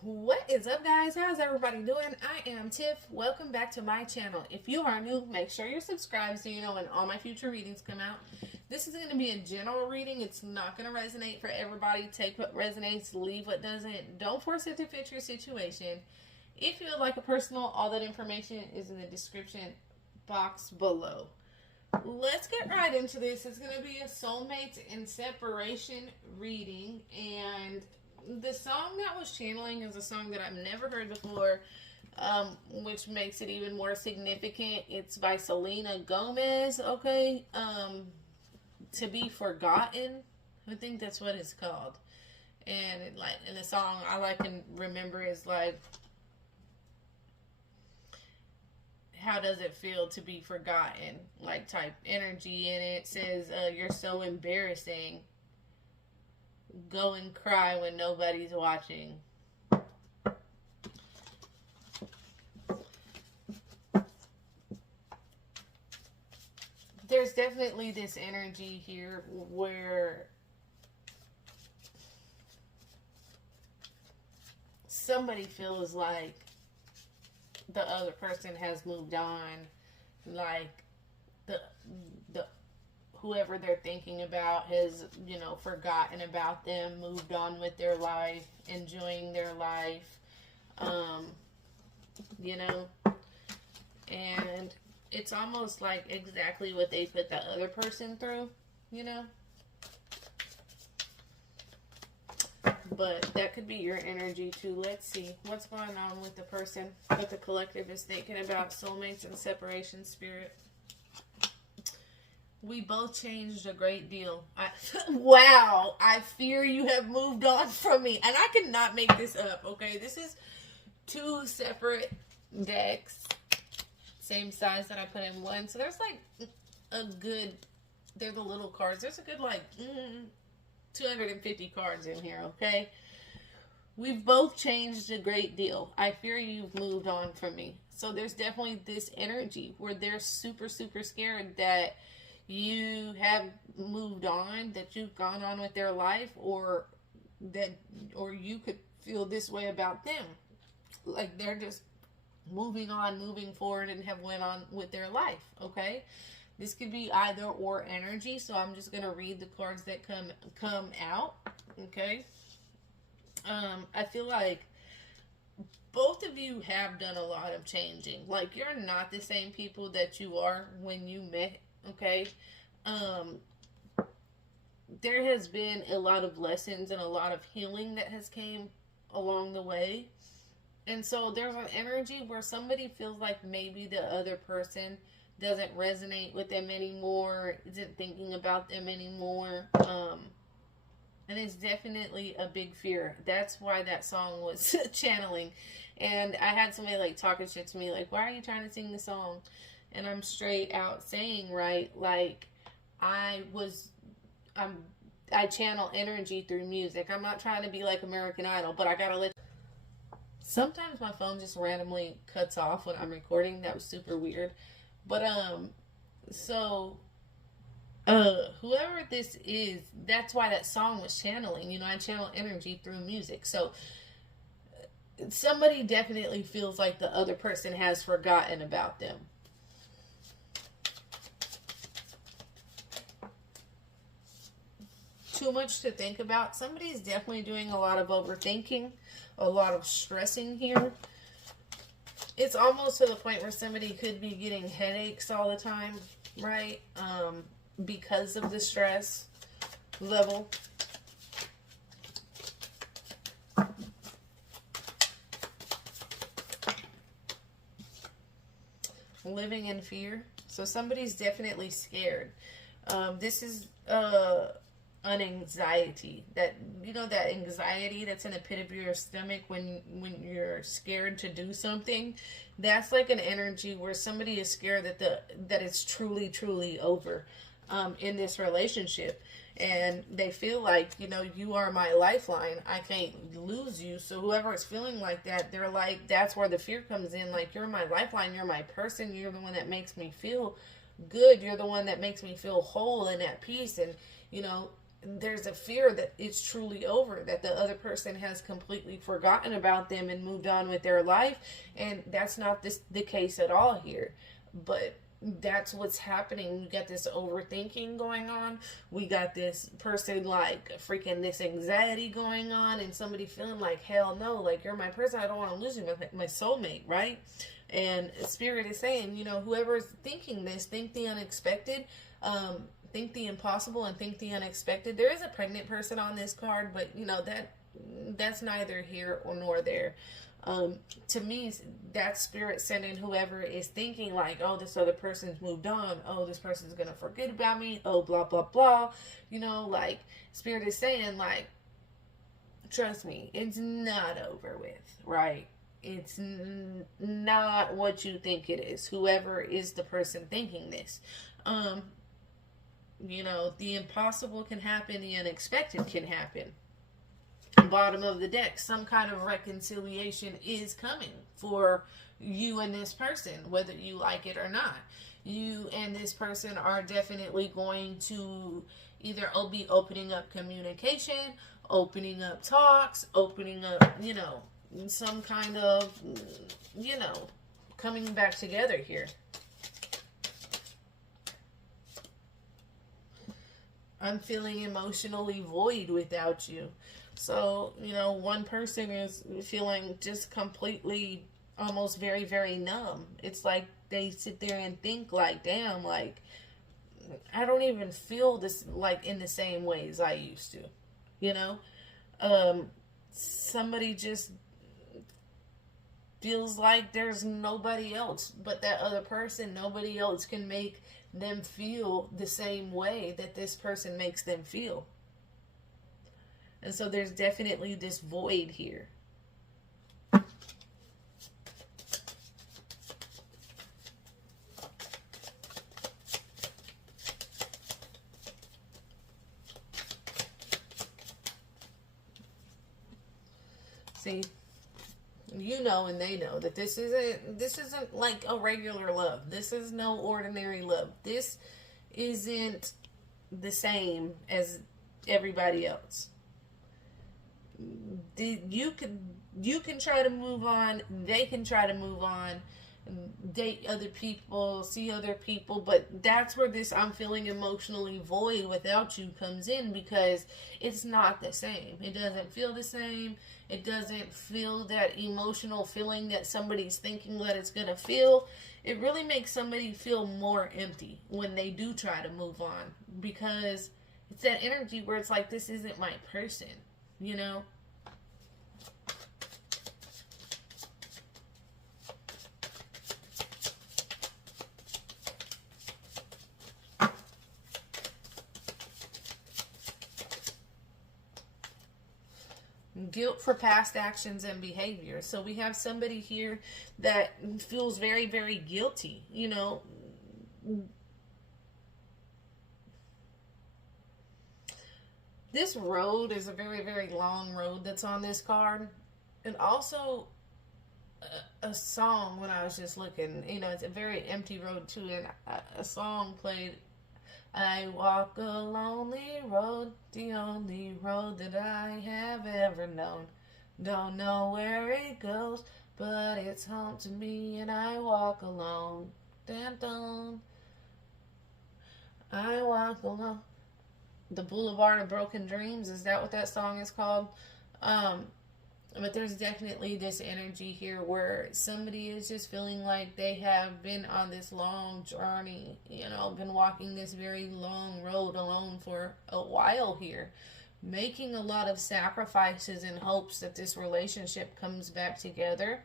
What is up, guys? How's everybody doing? I am Tiff. Welcome back to my channel. If you are new, make sure you're subscribed so you know when all my future readings come out. This is going to be a general reading. It's not going to resonate for everybody. Take what resonates, leave what doesn't. Don't force it to fit your situation. If you would like a personal, all that information is in the description box below. Let's get right into this. It's going to be a soulmates and separation reading, and the song that was channeling is a song that I've never heard before, which makes it even more significant. It's by Selena Gomez, okay? To Be Forgotten. I think that's what it's called. And in the song, all I can remember is like, how does it feel to be forgotten? Like type energy in it. It says, you're so embarrassing. Go and cry when nobody's watching. There's definitely this energy here where somebody feels like the other person has moved on, like the whoever they're thinking about has, forgotten about them, moved on with their life, enjoying their life, you know, and it's almost like exactly what they put the other person through, you know. But that could be your energy too. Let's see what's going on with the person that the collective is thinking about. Soulmates and separation spirit. We both changed a great deal. Wow. I fear you have moved on from me. And I cannot make this up, okay? This is two separate decks. Same size that I put in one. So there's like a good, they're the little cards. There's a good like 250 cards in here, okay? We've both changed a great deal. I fear you've moved on from me. So there's definitely this energy where they're super, super scared that you have moved on, that you've gone on with their life, or you could feel this way about them. Like they're just moving on, moving forward, and have went on with their life, okay? This could be either or energy, so I'm just going to read the cards that come out, okay? I feel like both of you have done a lot of changing. Like, you're not the same people that you are when you met, okay? There has been a lot of lessons and a lot of healing that has came along the way. And so there's an energy where somebody feels like maybe the other person doesn't resonate with them anymore, isn't thinking about them anymore. And it's definitely a big fear. That's why that song was channeling. And I had somebody like talking shit to me, like, why are you trying to sing the song? And I'm straight out saying, right, like, I channel energy through music. I'm not trying to be like American Idol, but I gotta let. Sometimes my phone just randomly cuts off when I'm recording. That was super weird. But, whoever this is, that's why that song was channeling. You know, I channel energy through music. So, somebody definitely feels like the other person has forgotten about them. Too much to think about. Somebody's definitely doing a lot of overthinking, a lot of stressing here. It's almost to the point where somebody could be getting headaches all the time, right? Because of the stress level. Living in fear. So somebody's definitely scared. This is an anxiety, that, you know, that anxiety that's in the pit of your stomach when you're scared to do something. That's like an energy where somebody is scared that it's truly over in this relationship, and they feel like, you know, you are my lifeline, I can't lose you. So whoever is feeling like that, they're like, that's where the fear comes in. Like, you're my lifeline, you're my person, you're the one that makes me feel good, you're the one that makes me feel whole and at peace. And, you know, there's a fear that it's truly over, that the other person has completely forgotten about them and moved on with their life. And that's not the case at all here. But that's what's happening. You got this overthinking going on. We got this person like freaking this anxiety going on, and somebody feeling like, hell no, like you're my person. I don't want to lose you, my soulmate, right? And Spirit is saying, you know, whoever's thinking this, think the unexpected, think the impossible, and think the unexpected. There is a pregnant person on this card, but you know that's neither here or nor there. To me, that Spirit sending whoever is thinking like, oh, this other person's moved on, oh, this person's gonna forget about me, oh, blah blah blah, you know, like Spirit is saying like, trust me, it's not over with, right? It's not what you think it is, whoever is the person thinking this. You know, the impossible can happen, the unexpected can happen. Bottom of the deck, some kind of reconciliation is coming for you and this person, whether you like it or not. You and this person are definitely going to either be opening up communication, opening up talks, opening up, you know, some kind of, you know, coming back together here. I'm feeling emotionally void without you. So, you know, one person is feeling just completely, almost very, very numb. It's like they sit there and think like, damn, like, I don't even feel this like in the same ways I used to, you know? Somebody just feels like there's nobody else but that other person. Nobody else can make them feel the same way that this person makes them feel. And so there's definitely this void here. See, you know and they know that this isn't like a regular love. This is no ordinary love. This isn't the same as everybody else. You can try to move on, they can try to move on, date other people, see other people, but that's where this I'm feeling emotionally void without you comes in, because it's not the same. It doesn't feel the same. It doesn't feel that emotional feeling that somebody's thinking that it's gonna feel. It really makes somebody feel more empty when they do try to move on, because it's that energy where it's like, this isn't my person, you know? Guilt for past actions and behavior. So we have somebody here that feels very, very guilty, you know. This road is a very, very long road that's on this card. And also a song, when I was just looking, you know, it's a very empty road too. And a song played, I walk a lonely road, the only road that I have ever known. Don't know where it goes, but it's home to me, and I walk alone. Dun, dun. I walk alone. The Boulevard of Broken Dreams, is that what that song is called? But there's definitely this energy here where somebody is just feeling like they have been on this long journey, you know, been walking this very long road alone for a while here, making a lot of sacrifices in hopes that this relationship comes back together.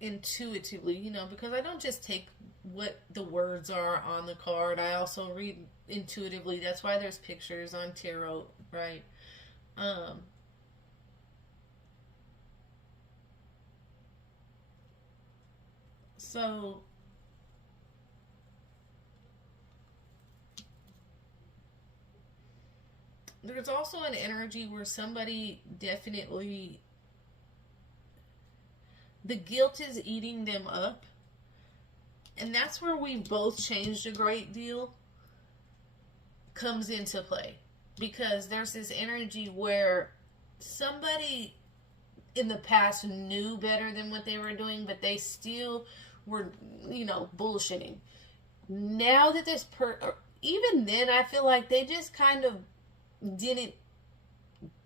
Intuitively, you know, because I don't just take what the words are on the card, I also read intuitively. That's why there's pictures on tarot, right? So there's also an energy where somebody definitely, the guilt is eating them up. And that's where we both changed a great deal. comes into play, because there's this energy where somebody in the past knew better than what they were doing, but they still were, bullshitting. Now that even then, I feel like they just kind of didn't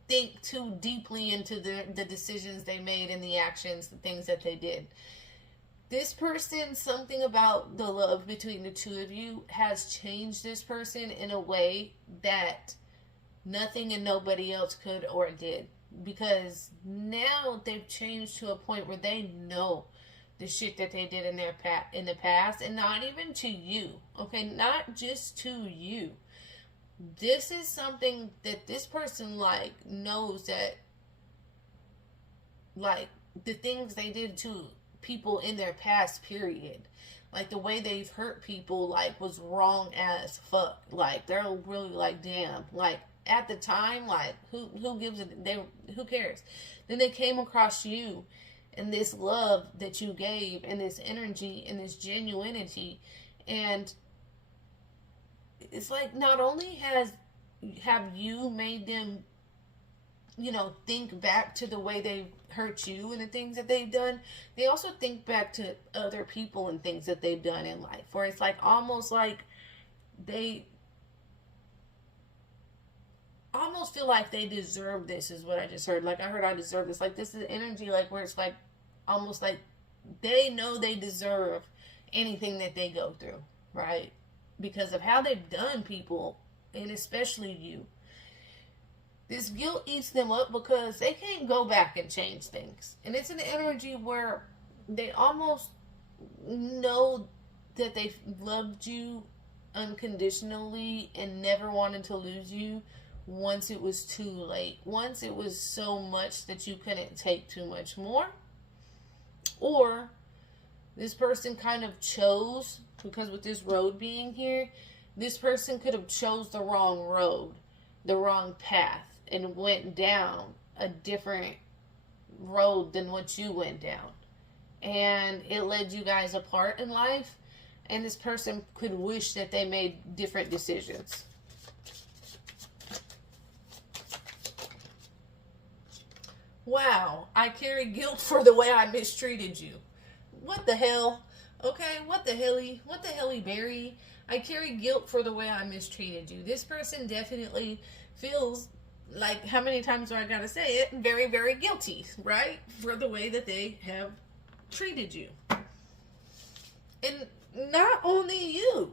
think too deeply into the decisions they made and the actions, the things that they did. This person, something about the love between the two of you has changed this person in a way that nothing and nobody else could or did. Because now they've changed to a point where they know the shit that they did in the past, and not even to you, okay? Not just to you. This is something that this person, knows that, the things they did to people in their past, period. The way they've hurt people, was wrong as fuck. They're really damn. At the time, who gives who cares? Then they came across you and this love that you gave and this energy and this genuinity, and it's not only have you made them, think back to the way they hurt you and the things that they've done, they also think back to other people and things that they've done in life, where it's almost they almost feel like they deserve this, is what I just heard. I heard I deserve this. This is energy, where it's almost they know they deserve anything that they go through, right? Because of how they've done people, and especially you. This guilt eats them up because they can't go back and change things. And it's an energy where they almost know that they loved you unconditionally and never wanted to lose you once it was too late. Once it was so much that you couldn't take too much more. Or this person kind of chose, because with this road being here, this person could have chose the wrong road, the wrong path, and went down a different road than what you went down. And it led you guys apart in life. And this person could wish that they made different decisions. Wow, I carry guilt for the way I mistreated you. What the hell? Okay, what the helly berry? I carry guilt for the way I mistreated you. This person definitely feels how many times do I gotta say it? Very, very guilty, right? For the way that they have treated you. And not only you,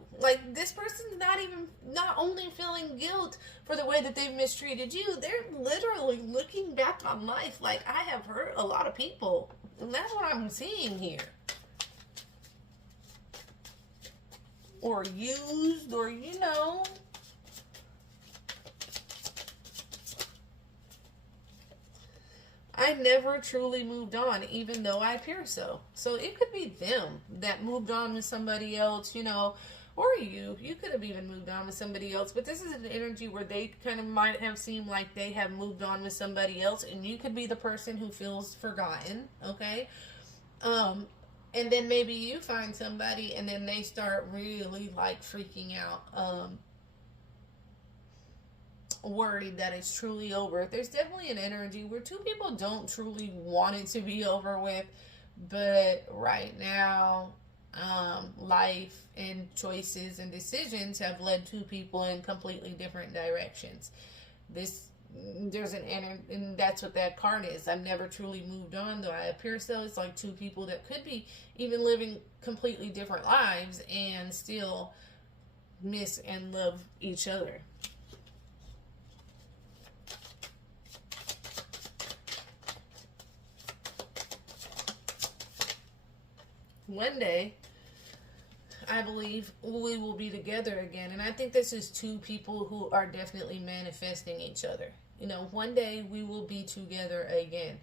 this person's not only feeling guilt for the way that they've mistreated you, they're literally looking back on life I have hurt a lot of people. And that's what I'm seeing here. Or used, or I never truly moved on, even though I appear so. So it could be them that moved on with somebody else, or you. You could have even moved on with somebody else. But this is an energy where they kind of might have seemed like they have moved on with somebody else, and you could be the person who feels forgotten, okay? And then maybe you find somebody, and then they start really freaking out, worried that it's truly over. There's definitely an energy where two people don't truly want it to be over with, but right now, life and choices and decisions have led two people in completely different directions. There's an energy, and that's what that card is. I've never truly moved on, though I appear so. It's two people that could be even living completely different lives and still miss and love each other. One day, I believe we will be together again. And I think this is two people who are definitely manifesting each other. One day we will be together again.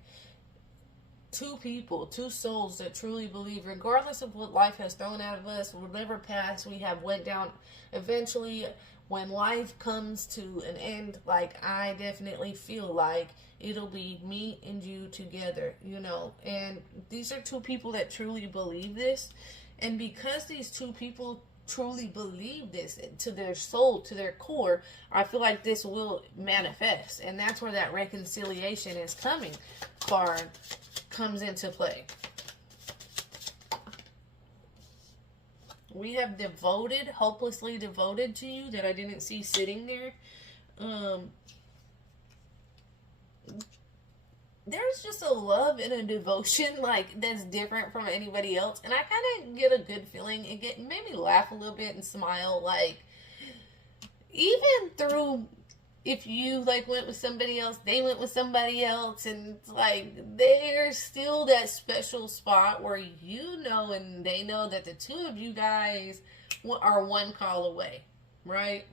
Two people, two souls that truly believe, regardless of what life has thrown out of us, whatever paths we have went down, eventually when life comes to an end, I definitely feel like it'll be me and you together, and these are two people that truly believe this. And because these two people truly believe this to their soul, to their core, I feel like this will manifest. And that's where that reconciliation is coming card comes into play. We have devoted, hopelessly devoted to you that I didn't see sitting there. There's just a love and a devotion like that's different from anybody else, and I kind of get a good feeling. It made me laugh a little bit and smile, like even through if you like went with somebody else, they went with somebody else, and it's like there's still that special spot where you know and they know that the two of you guys are one call away, right?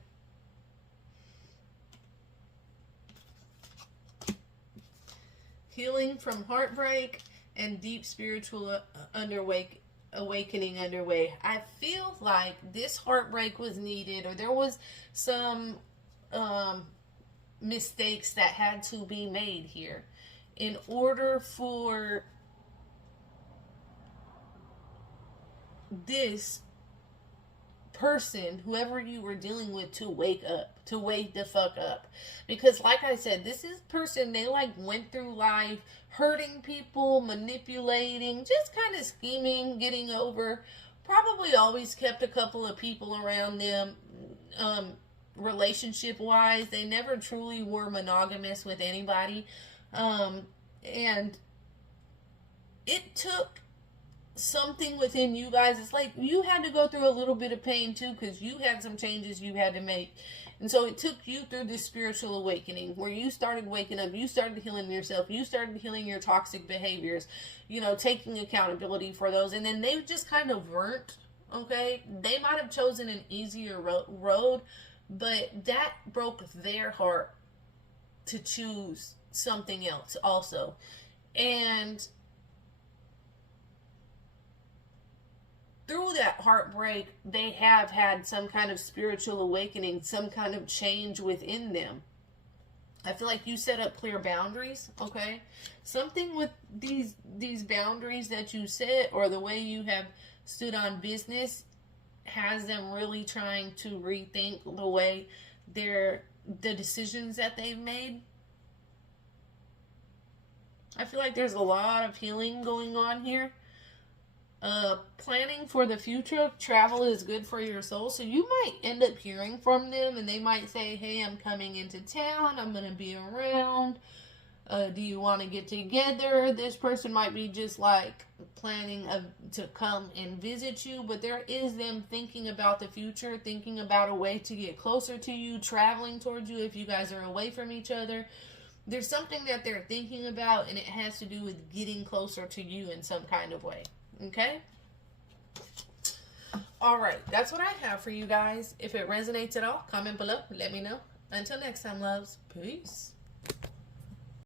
Healing from heartbreak and deep spiritual awakening underway. I feel like this heartbreak was needed, or there was some mistakes that had to be made here in order for this person, whoever you were dealing with, to wake up, to wake the fuck up. Because like I said, this is person, they like went through life hurting people, manipulating, just kind of scheming, getting over, probably always kept a couple of people around them, relationship wise. They never truly were monogamous with anybody, and it took something within you guys. It's like you had to go through a little bit of pain too, because you had some changes you had to make. And so it took you through this spiritual awakening where you started waking up, you started healing yourself, you started healing your toxic behaviors, you know, taking accountability for those. And then they just kind of weren't, okay? They might have chosen an easier road, but that broke their heart to choose something else also. And through that heartbreak, they have had some kind of spiritual awakening, some kind of change within them. I feel like you set up clear boundaries, okay? Something with these boundaries that you set, or the way you have stood on business, has them really trying to rethink the way the decisions that they've made. I feel like there's a lot of healing going on here. Planning for the future. Travel is good for your soul, so you might end up hearing from them, and they might say, hey, I'm coming into town, I'm gonna be around, do you want to get together? This person might be just like planning to come and visit you, but there is them thinking about the future, thinking about a way to get closer to you, traveling towards you if you guys are away from each other. There's something that they're thinking about, and it has to do with getting closer to you in some kind of way. Okay? Alright, that's what I have for you guys. If it resonates at all, comment below. Let me know. Until next time, loves. Peace.